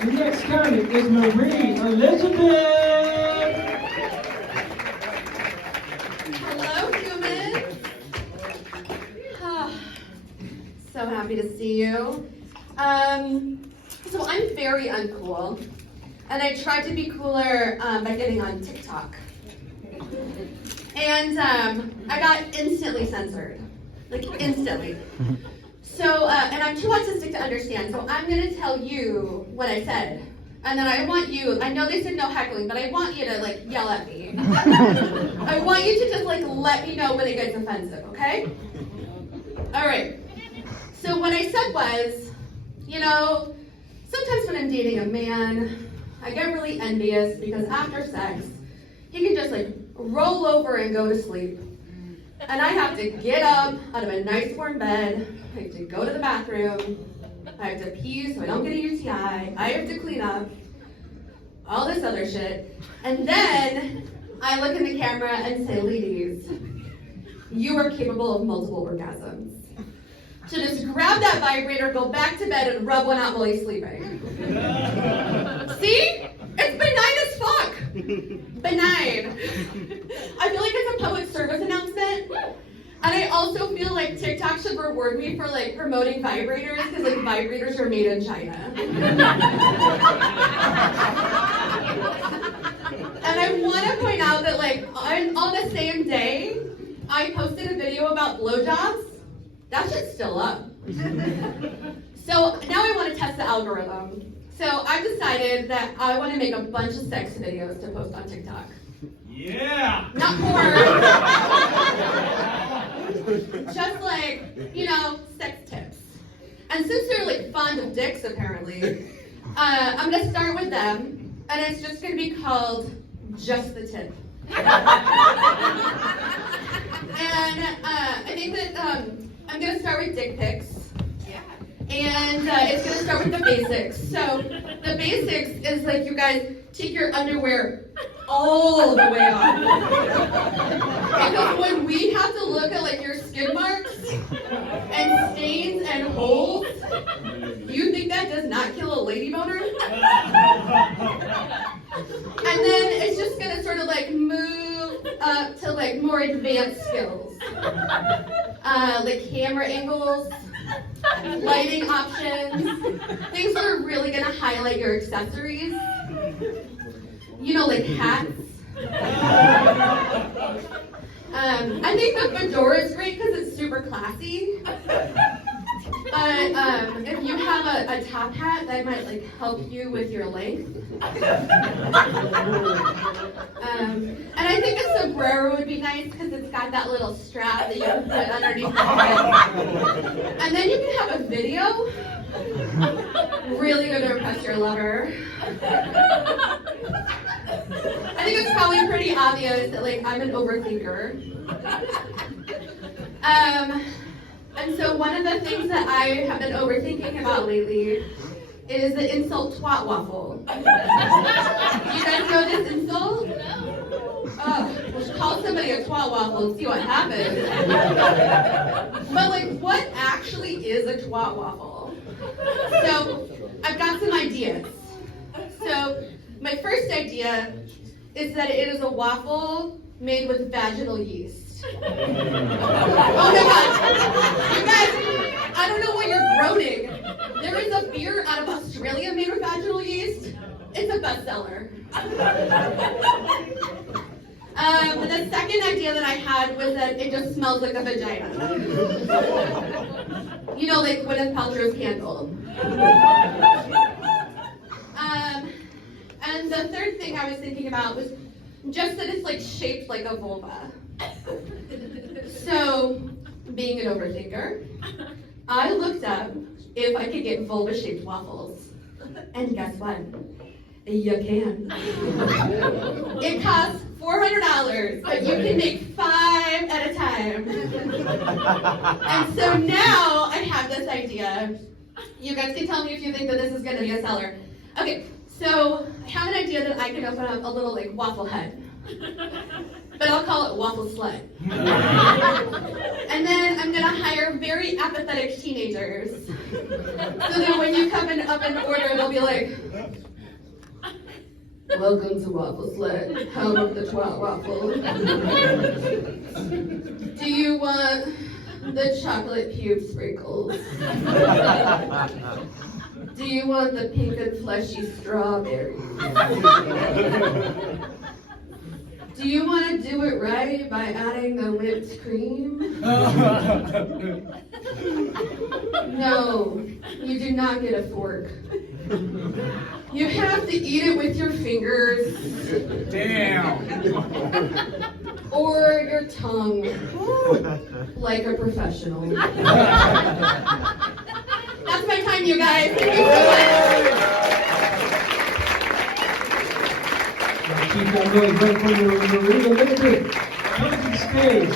The next comic is Marie Elizabeth. Hello, humans. So happy to see you. So I'm very uncool, and I tried to be cooler by getting on TikTok. And I got instantly censored, like instantly. So, and I'm too autistic to understand, so I'm gonna tell you what I said. And then I want you, I know they said no heckling, but I want you to like yell at me. I want you to just like let me know when it gets offensive, okay? All right. So what I said was, you know, sometimes when I'm dating a man, I get really envious because after sex, he can just like roll over and go to sleep. And I have to get up out of a nice warm bed, I have to go to the bathroom, I have to pee so I don't get a UTI, I have to clean up, all this other shit. And then I look in the camera and say, ladies, you are capable of multiple orgasms. So just grab that vibrator, go back to bed, and rub one out while he's sleeping. See? It's benign as fuck. Benign. I feel like it's a public service announcement. And I also feel like TikTok should reward me for like promoting vibrators because like vibrators are made in China. And I want to point out that like on the same day, I posted a video about blowjobs. That shit's still up. So now I want to test the algorithm. So I've decided that I want to make a bunch of sex videos to post on TikTok. Yeah! Not porn. Just like, you know, sex tips. And since they're like fond of dicks apparently, I'm going to start with them. And it's just going to be called Just the Tip. And I think that I'm going to start with dick pics. And it's going to start with the basics. So the basics is like you guys take your underwear all the way off. Because when we have to look at like your skid marks and stains and holes, you think that does not kill a lady boner? And then it's just going to sort of like move up to like more advanced skills. Like camera angles, lighting options, things that are really going to highlight your accessories. You know, like hats. I think the fedora is great because it's super classy. But if you have a top hat, that might like help you with your length. And I think a sombrero would be nice because it's got that little strap that you can put underneath the head. And then you can have a video. Really going to impress your lover. I think it's probably pretty obvious that like I'm an overthinker. And so one of the things that I have been overthinking about lately is the insult twatwaffle. You guys know this insult? We'll call somebody a twatwaffle and see what happens. But like, what actually is a twatwaffle? So I've got some ideas. So my first idea is that it is a waffle made with vaginal yeast. Oh my god. You guys, I don't know why you're groaning. There is a beer out of Australia made with vaginal yeast. It's a bestseller. The second idea that I had was that it just smells like a vagina. You know, like Gwyneth Paltrow's candle. And the third thing I was thinking about was just that it's like shaped like a vulva. So, being an overthinker, I looked up if I could get vulva-shaped waffles. And guess what? You can. It costs $400, but you can make 5 at a time. And so now I have this idea. You guys can tell me if you think that this is going to be a seller. Okay, so I have an idea that I can open up a little like waffle head. But I'll call it Waffle Slut. And then I'm going to hire very apathetic teenagers. So that when you come up in order, they'll be like, Welcome to Waffle Slut, home of the Twatwaffles. Do you want the chocolate pube sprinkles? Do you want the pink and fleshy strawberries? Do you want to do it right by adding the whipped cream? No, you do not get a fork. You have to eat it with your fingers. Damn. Or your tongue, like a professional. That's my time, you guys. Thank you so much. Keep that noise right for Marie Elizabeth. Come to the stage.